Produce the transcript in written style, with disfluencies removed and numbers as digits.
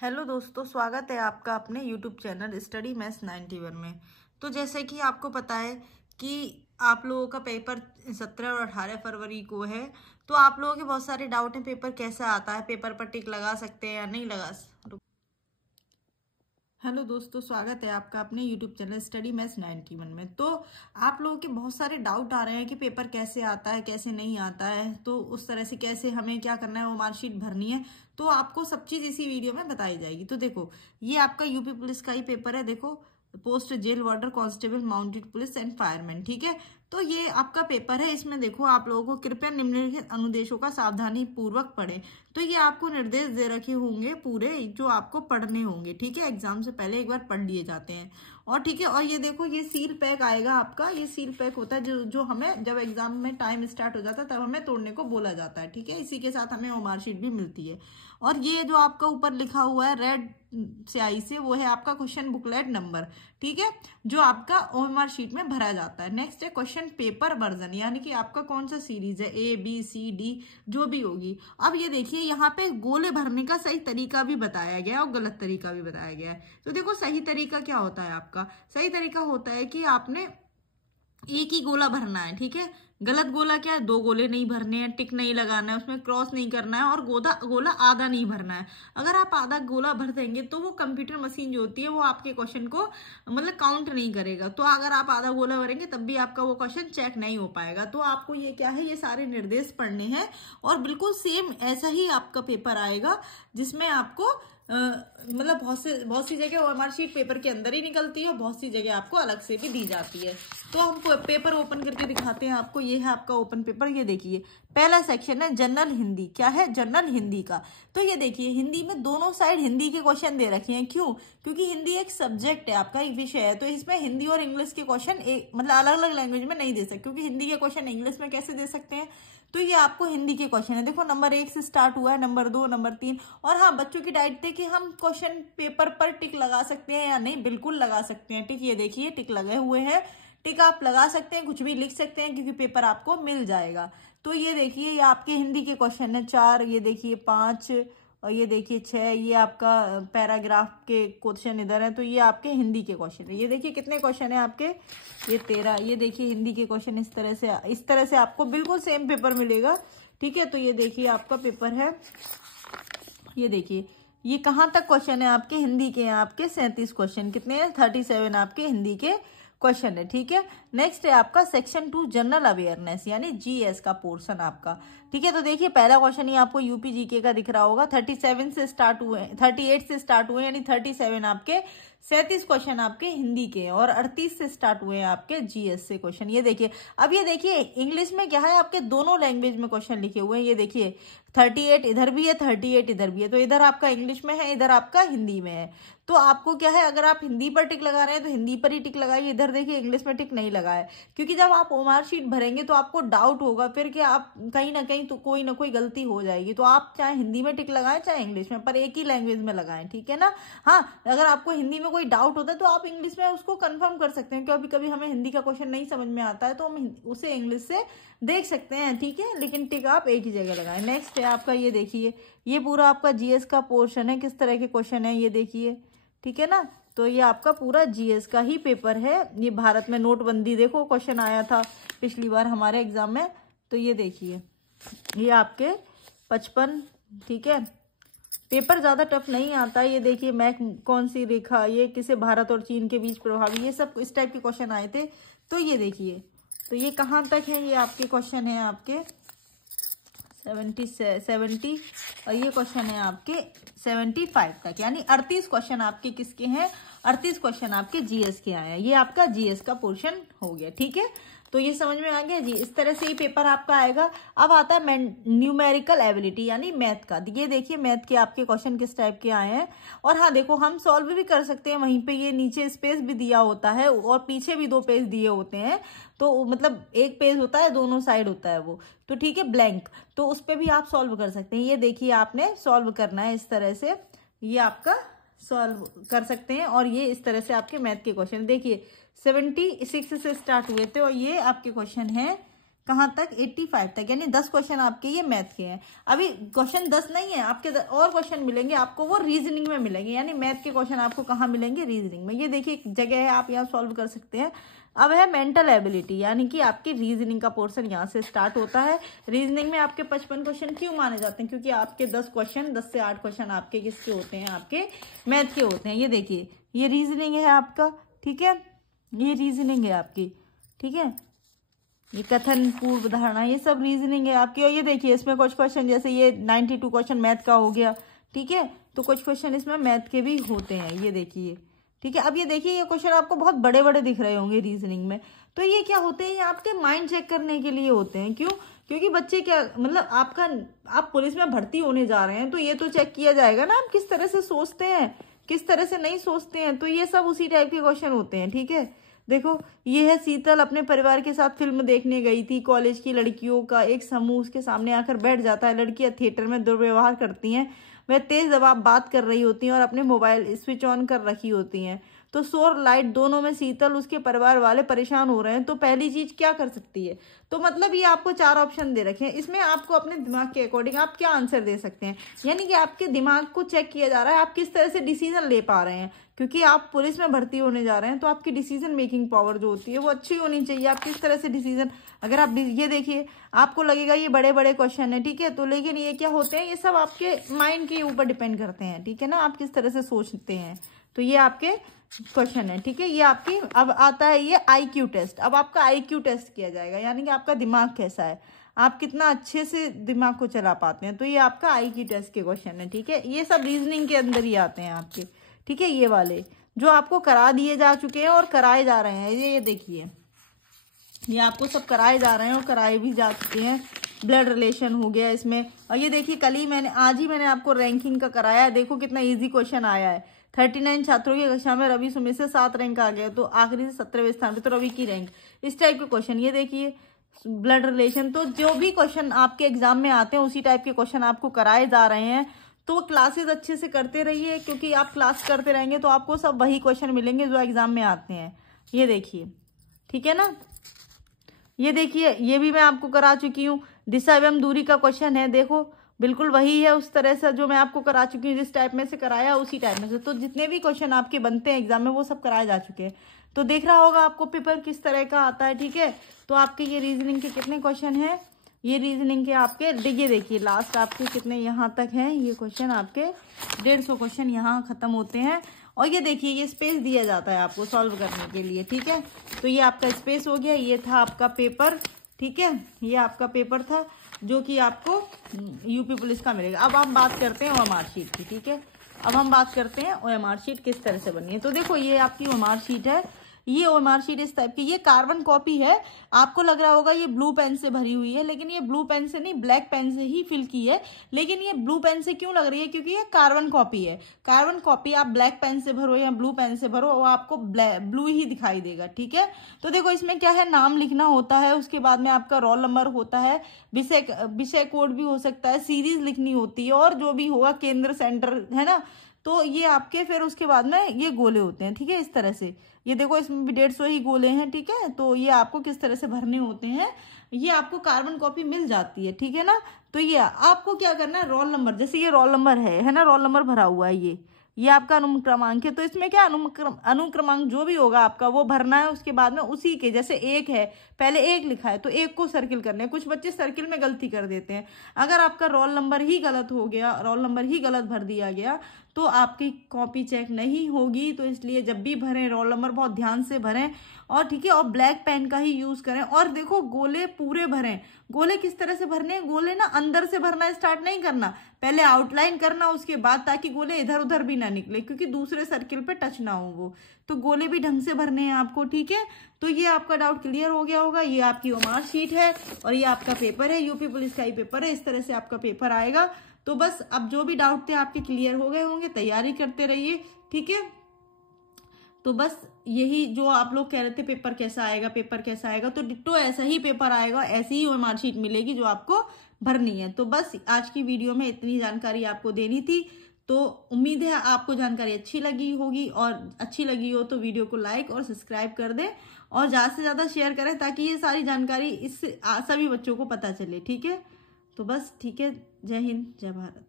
Hello दोस्तों, स्वागत है आपका अपने यूट्यूब चैनल स्टडी मैथ्स 91 में। तो जैसे कि आपको पता है कि आप लोगों का पेपर 17 और 18 फरवरी को है। तो आप लोगों के बहुत सारे डाउट हैं, पेपर कैसा आता है, पेपर पर टिक लगा सकते हैं या नहीं लगा। हेलो दोस्तों, स्वागत है आपका अपने यूट्यूब चैनल स्टडी मैथ्स 91 में। तो आप लोगों के बहुत सारे डाउट आ रहे हैं कि पेपर कैसे आता है, कैसे नहीं आता है, तो उस तरह से कैसे हमें क्या करना है, वो मार्कशीट भरनी है। तो आपको सब चीज इसी वीडियो में बताई जाएगी। तो देखो, ये आपका यूपी पुलिस का ही पेपर है। देखो, post jail warder constable mounted police and fireman, ठीक है। तो ये आपका पेपर है। इसमें देखो, आप लोगों को कृपया निम्नलिखित अनुदेशों का सावधानी पूर्वक पढ़ें। तो ये आपको निर्देश दे रखे होंगे पूरे, जो आपको पढ़ने होंगे, ठीक है। एग्जाम से पहले एक बार पढ़ लिए जाते हैं। और ठीक है, और ये देखो, ये सील पैक आएगा आपका। ये सील पैक होता है जो हमें जब एग्जाम में टाइम स्टार्ट हो जाता है तब हमें तोड़ने को बोला जाता है, ठीक है। इसी के साथ हमें वो मार्कशीट भी मिलती है। और ये जो आपका ऊपर लिखा हुआ है रेड स्याही से, वो है आपका क्वेश्चन बुकलेट नंबर, ठीक है, जो आपका ओएमआर शीट में भरा जाता है। नेक्स्ट है क्वेश्चन पेपर वर्जन, यानी कि आपका कौन सा सीरीज है, A, B, C, D जो भी होगी। अब ये देखिए, यहाँ पे गोले भरने का सही तरीका भी बताया गया है और गलत तरीका भी बताया गया है। तो देखो, सही तरीका क्या होता है आपका। सही तरीका होता है कि आपने एक ही गोला भरना है, ठीक है। गलत गोला क्या है, 2 गोले नहीं भरने हैं, टिक नहीं लगाना है, उसमें क्रॉस नहीं करना है, और गोला आधा नहीं भरना है। अगर आप आधा गोला भर देंगे तो वो कंप्यूटर मशीन जो होती है वो आपके क्वेश्चन को मतलब काउंट नहीं करेगा। तो अगर आप आधा गोला भरेंगे तब भी आपका वो क्वेश्चन चेक नहीं हो पाएगा। तो आपको ये क्या है, ये सारे निर्देश पढ़ने हैं और बिल्कुल सेम ऐसा ही आपका पेपर आएगा, जिसमें आपको मतलब बहुत सी जगह ओएमआर शीट पेपर के अंदर ही निकलती है, बहुत सी जगह आपको अलग से भी दी जाती है। तो हम पेपर ओपन करके दिखाते हैं आपको। ये है आपका ओपन पेपर। ये देखिए, पहला सेक्शन है जनरल हिंदी। क्या है, जनरल हिंदी का। तो ये देखिए, हिंदी में दोनों साइड हिंदी के क्वेश्चन दे रखे हैं। क्यों? क्योंकि हिंदी एक सब्जेक्ट है, आपका एक विषय है। तो इसमें हिंदी और इंग्लिश के क्वेश्चन एक मतलब अलग अलग लैंग्वेज में नहीं दे सकते, क्योंकि हिंदी के क्वेश्चन इंग्लिश में कैसे दे सकते हैं। तो ये आपको हिंदी के क्वेश्चन है। देखो, नंबर 1 से स्टार्ट हुआ है, नंबर 2, नंबर 3। और हाँ, बच्चों की डाइट थे कि हम क्वेश्चन पेपर पर टिक लगा सकते हैं या नहीं। बिल्कुल लगा सकते हैं टिक। ये देखिए, टिक लगे हुए हैं। टिक आप लगा सकते हैं, कुछ भी लिख सकते हैं, क्योंकि पेपर आपको मिल जाएगा। तो ये देखिए, ये आपके हिंदी के क्वेश्चन है 4, ये देखिए 5, और ये देखिए 6। ये आपका पैराग्राफ के क्वेश्चन इधर है। तो ये आपके हिंदी के क्वेश्चन है। ये देखिए कितने क्वेश्चन है आपके, ये 13। ये देखिए हिंदी के क्वेश्चन इस तरह से आपको बिल्कुल सेम पेपर मिलेगा, ठीक है। तो ये देखिए आपका पेपर है। ये देखिए, ये कहाँ तक क्वेश्चन है आपके हिंदी के हैं, आपके 37 क्वेश्चन। कितने हैं? 37 आपके हिंदी के क्वेश्चन है, ठीक है। नेक्स्ट है आपका सेक्शन 2 जनरल अवेयरनेस, यानी जीएस का पोर्शन आपका, ठीक है। तो देखिए, पहला क्वेश्चन ही आपको यूपी जीके का दिख रहा होगा। 37 से स्टार्ट हुए, 38 से स्टार्ट हुए, यानी 37 आपके 37 क्वेश्चन आपके हिंदी के, और 38 से स्टार्ट हुए हैं आपके जीएस से क्वेश्चन। ये देखिए, अब ये देखिए इंग्लिश में क्या है, आपके दोनों लैंग्वेज में क्वेश्चन लिखे हुए हैं। ये देखिए 38 इधर भी है, 38 इधर भी है। तो इधर आपका इंग्लिश में है, इधर आपका हिंदी में है। तो आपको क्या है, अगर आप हिंदी पर टिक लगा रहे हैं तो हिंदी पर ही टिक लगाइए। इधर देखिए इंग्लिश में टिक नहीं लगाए, क्योंकि जब आप ओएमआर शीट भरेंगे तो आपको डाउट होगा फिर कि आप कहीं ना कहीं तो कोई ना कोई गलती हो जाएगी। तो आप चाहे हिंदी में टिक लगाएं चाहे इंग्लिश में, पर एक ही लैंग्वेज में लगाएं, ठीक है ना। हाँ, अगर आपको हिंदी में कोई डाउट होता है तो आप इंग्लिश में उसको कंफर्म कर सकते हैं। कभी कभी हमें हिंदी का क्वेश्चन नहीं समझ में आता है तो हम उसे इंग्लिश से देख सकते हैं, ठीक है। लेकिन टिक आप एक ही जगह लगाएं। नेक्स्ट है आपका, ये देखिए, ये पूरा आपका जीएस का पोर्शन है। किस तरह के क्वेश्चन है ये देखिए, ठीक है ना। तो ये आपका पूरा जीएस का ही पेपर है। ये भारत में नोटबंदी, देखो क्वेश्चन आया था पिछली बार हमारे एग्जाम में। तो ये देखिए, ये आपके 55, ठीक है। पेपर ज्यादा टफ नहीं आता। ये देखिए, मैक कौन सी रेखा, ये किसे भारत और चीन के बीच प्रभावी, ये सब इस टाइप के क्वेश्चन आए थे। तो ये देखिए, तो ये कहाँ तक है, ये आपके क्वेश्चन है आपके 70, और ये क्वेश्चन है आपके 75 तक, यानी 38 क्वेश्चन आपके किसके हैं, 38 क्वेश्चन आपके जीएस के आए हैं। ये आपका जीएस का पोर्शन हो गया, ठीक है। तो ये समझ में आ गया जी। इस तरह से ही पेपर आपका आएगा। अब आता है न्यूमेरिकल एबिलिटी, यानी मैथ का। ये देखिए, मैथ के आपके क्वेश्चन किस टाइप के आए हैं। और हाँ देखो, हम सॉल्व भी कर सकते हैं। वहीं पे ये नीचे स्पेस भी दिया होता है और पीछे भी 2 पेज दिए होते हैं। तो मतलब एक पेज होता है, दोनों साइड होता है वो, तो ठीक है, ब्लैंक। तो उस पर भी आप सॉल्व कर सकते हैं। ये देखिए, आपने सॉल्व करना है इस तरह से, ये आपका सॉल्व कर सकते हैं। और ये इस तरह से आपके मैथ के क्वेश्चन देखिए 76 से स्टार्ट हुए थे, और ये आपके क्वेश्चन है कहाँ तक 85 तक, यानी 10 क्वेश्चन आपके ये मैथ के हैं। अभी क्वेश्चन 10 नहीं है आपके, और क्वेश्चन मिलेंगे आपको, वो रीजनिंग में मिलेंगे, यानी मैथ के क्वेश्चन आपको कहाँ मिलेंगे, रीजनिंग में। ये देखिए एक जगह है, आप यहाँ सॉल्व कर सकते हैं। अब है मेंटल एबिलिटी, यानी कि आपकी रीजनिंग का पोर्शन यहाँ से स्टार्ट होता है। रीजनिंग में आपके 55 क्वेश्चन क्यों माने जाते हैं, क्योंकि आपके 10 से 8 क्वेश्चन आपके किसके होते हैं, आपके मैथ के होते हैं। ये देखिए ये रीजनिंग है आपका, ठीक है, ये रीजनिंग है आपकी, ठीक है, ये कथन, पूर्व धारणा, ये सब रीजनिंग है आपकी। और ये देखिए इसमें कुछ क्वेश्चन, जैसे ये 92 क्वेश्चन मैथ का हो गया, ठीक है, तो कुछ क्वेश्चन इसमें मैथ के भी होते हैं, ये देखिए, ठीक है। अब ये देखिए ये क्वेश्चन आपको बहुत बड़े बड़े दिख रहे होंगे रीजनिंग में, तो ये क्या होते हैं, ये आपके माइंड चेक करने के लिए होते हैं। क्यों? क्योंकि बच्चे क्या, मतलब आप पुलिस में भर्ती होने जा रहे हैं, तो ये तो चेक किया जाएगा ना आप किस तरह से सोचते हैं, किस तरह से नहीं सोचते हैं, तो ये सब उसी टाइप के क्वेश्चन होते हैं, ठीक है। देखो ये है, शीतल अपने परिवार के साथ फिल्म देखने गई थी। कॉलेज की लड़कियों का एक समूह उसके सामने आकर बैठ जाता है। लड़कियां थिएटर में दुर्व्यवहार करती हैं, वह तेज दबाव बात कर रही होती हैं और अपने मोबाइल स्विच ऑन कर रखी होती हैं। तो शोर लाइट दोनों में शीतल उसके परिवार वाले परेशान हो रहे हैं, तो पहली चीज क्या कर सकती है। तो मतलब ये आपको 4 ऑप्शन दे रखे हैं, इसमें आपको अपने दिमाग के अकॉर्डिंग आप क्या आंसर दे सकते हैं, यानी कि आपके दिमाग को चेक किया जा रहा है आप किस तरह से डिसीजन ले पा रहे हैं। क्योंकि आप पुलिस में भर्ती होने जा रहे हैं, तो आपकी डिसीजन मेकिंग पावर जो होती है वो अच्छी होनी चाहिए। आप किस तरह से डिसीजन, अगर आप ये देखिए आपको लगेगा ये बड़े बड़े क्वेश्चन है, ठीक है, तो लेकिन ये क्या होते हैं, ये सब आपके माइंड के ऊपर डिपेंड करते हैं, ठीक है ना, आप किस तरह से सोचते हैं। तो ये आपके क्वेश्चन है, ठीक है। ये आपकी, अब आता है ये IQ टेस्ट। अब आपका IQ टेस्ट किया जाएगा, यानी कि आपका दिमाग कैसा है, आप कितना अच्छे से दिमाग को चला पाते हैं। तो ये आपका IQ टेस्ट के क्वेश्चन है, ठीक है। ये सब रीजनिंग के अंदर ही आते हैं आपके, ठीक है। ये वाले जो आपको करा दिए जा चुके हैं और कराए जा रहे हैं, ये देखिए ये आपको सब कराए जा रहे हैं और कराए भी जा चुके हैं। ब्लड रिलेशन हो गया इसमें। और ये देखिए आज ही मैंने आपको रैंकिंग का कराया है, देखो कितना इजी क्वेश्चन आया है। 39 छात्रों की कक्षा में रवि सुमित से 7 रैंक आ गया, तो आखिरी से 17वें स्थान पे, तो रवि की रैंक, इस टाइप के क्वेश्चन। ये देखिए ब्लड रिलेशन, तो जो भी क्वेश्चन आपके एग्जाम में आते हैं उसी टाइप के क्वेश्चन आपको कराए जा रहे हैं। तो क्लासेस अच्छे से करते रहिए, क्योंकि आप क्लास करते रहेंगे तो आपको सब वही क्वेश्चन मिलेंगे जो एग्जाम में आते हैं। ये देखिए, ठीक है ना। ये देखिए ये भी मैं आपको करा चुकी हूँ, दिशा एवं दूरी का क्वेश्चन है, देखो बिल्कुल वही है उस तरह से जो मैं आपको करा चुकी हूँ, जिस टाइप में से कराया उसी टाइप में से। तो जितने भी क्वेश्चन आपके बनते हैं एग्जाम में वो सब कराए जा चुके हैं। तो देख रहा होगा आपको पेपर किस तरह का आता है, ठीक है। तो आपके ये रीजनिंग के कितने क्वेश्चन हैं, ये रीजनिंग के आपके, ये देखिए लास्ट आपके कितने यहाँ तक हैं, ये क्वेश्चन आपके 150 क्वेश्चन यहाँ खत्म होते हैं। और ये देखिए ये स्पेस दिया जाता है आपको सॉल्व करने के लिए, ठीक है। तो ये आपका स्पेस हो गया, ये था आपका पेपर, ठीक है, ये आपका पेपर था जो कि आपको यूपी पुलिस का मिलेगा। अब हम बात करते हैं OMR शीट की, ठीक है। अब हम बात करते हैं OMR शीट किस तरह से बनी है। तो देखो ये आपकी OMR शीट है, ये OMR शीट इस टाइप की, ये कार्बन कॉपी है। आपको लग रहा होगा ये ब्लू पेन से भरी हुई है, लेकिन ये ब्लू पेन से नहीं, ब्लैक पेन से ही फिल की है। लेकिन ये ब्लू पेन से क्यों लग रही है, क्योंकि ये कार्बन कॉपी है। कार्बन कॉपी आप ब्लैक पेन से भरो या ब्लू पेन से भरो, वो आपको ब्लू ही दिखाई देगा, ठीक है। तो देखो इसमें क्या है, नाम लिखना होता है, उसके बाद में आपका रोल नंबर होता है, विषय कोड भी हो सकता है, सीरीज लिखनी होती है, और जो भी होगा केंद्र सेंटर है ना। तो ये आपके फिर उसके बाद में ये गोले होते हैं, ठीक है, इस तरह से। ये देखो इसमें भी 150 ही गोले हैं, ठीक है। तो ये आपको किस तरह से भरने होते हैं, ये आपको कार्बन कॉपी मिल जाती है, ठीक है ना। तो ये आपको क्या करना है, रोल नंबर, जैसे ये रोल नंबर है ना, रोल नंबर भरा हुआ है, ये आपका अनुक्रमांक है। तो इसमें क्या अनुक्रमांक जो भी होगा आपका वो भरना है। उसके बाद में उसी के, जैसे 1 है, पहले 1 लिखा है तो 1 को सर्किल करना है। कुछ बच्चे सर्किल में गलती कर देते हैं। अगर आपका रोल नंबर ही गलत हो गया, रोल नंबर ही गलत भर दिया गया, तो आपकी कॉपी चेक नहीं होगी। तो इसलिए जब भी भरें रोल नंबर बहुत ध्यान से भरें, और ठीक है, और ब्लैक पेन का ही यूज करें। और देखो गोले पूरे भरें। गोले किस तरह से भरने हैं, गोले ना अंदर से भरना स्टार्ट नहीं करना, पहले आउटलाइन करना उसके बाद, ताकि गोले इधर उधर भी ना निकले, क्योंकि दूसरे सर्किल पे टच ना हो वो। तो गोले भी ढंग से भरने हैं आपको, ठीक है। तो ये आपका डाउट क्लियर हो गया होगा। ये आपकी OMR शीट है और ये आपका पेपर है, यूपी पुलिस का ही पेपर है। इस तरह से आपका पेपर आएगा। तो बस अब जो भी डाउट थे आपके क्लियर हो गए होंगे, तैयारी करते रहिए, ठीक है। तो बस यही जो आप लोग कह रहे थे पेपर कैसा आएगा, पेपर कैसा आएगा, तो डिट्टो ऐसा ही पेपर आएगा, ऐसी ही OMR शीट मिलेगी जो आपको भरनी है। तो बस आज की वीडियो में इतनी जानकारी आपको देनी थी। तो उम्मीद है आपको जानकारी अच्छी लगी होगी, और अच्छी लगी हो तो वीडियो को लाइक और सब्सक्राइब कर दें और ज़्यादा से ज़्यादा शेयर करें ताकि ये सारी जानकारी इस सभी बच्चों को पता चले। ठीक है, तो बस ठीक है, जय हिंद जय भारत।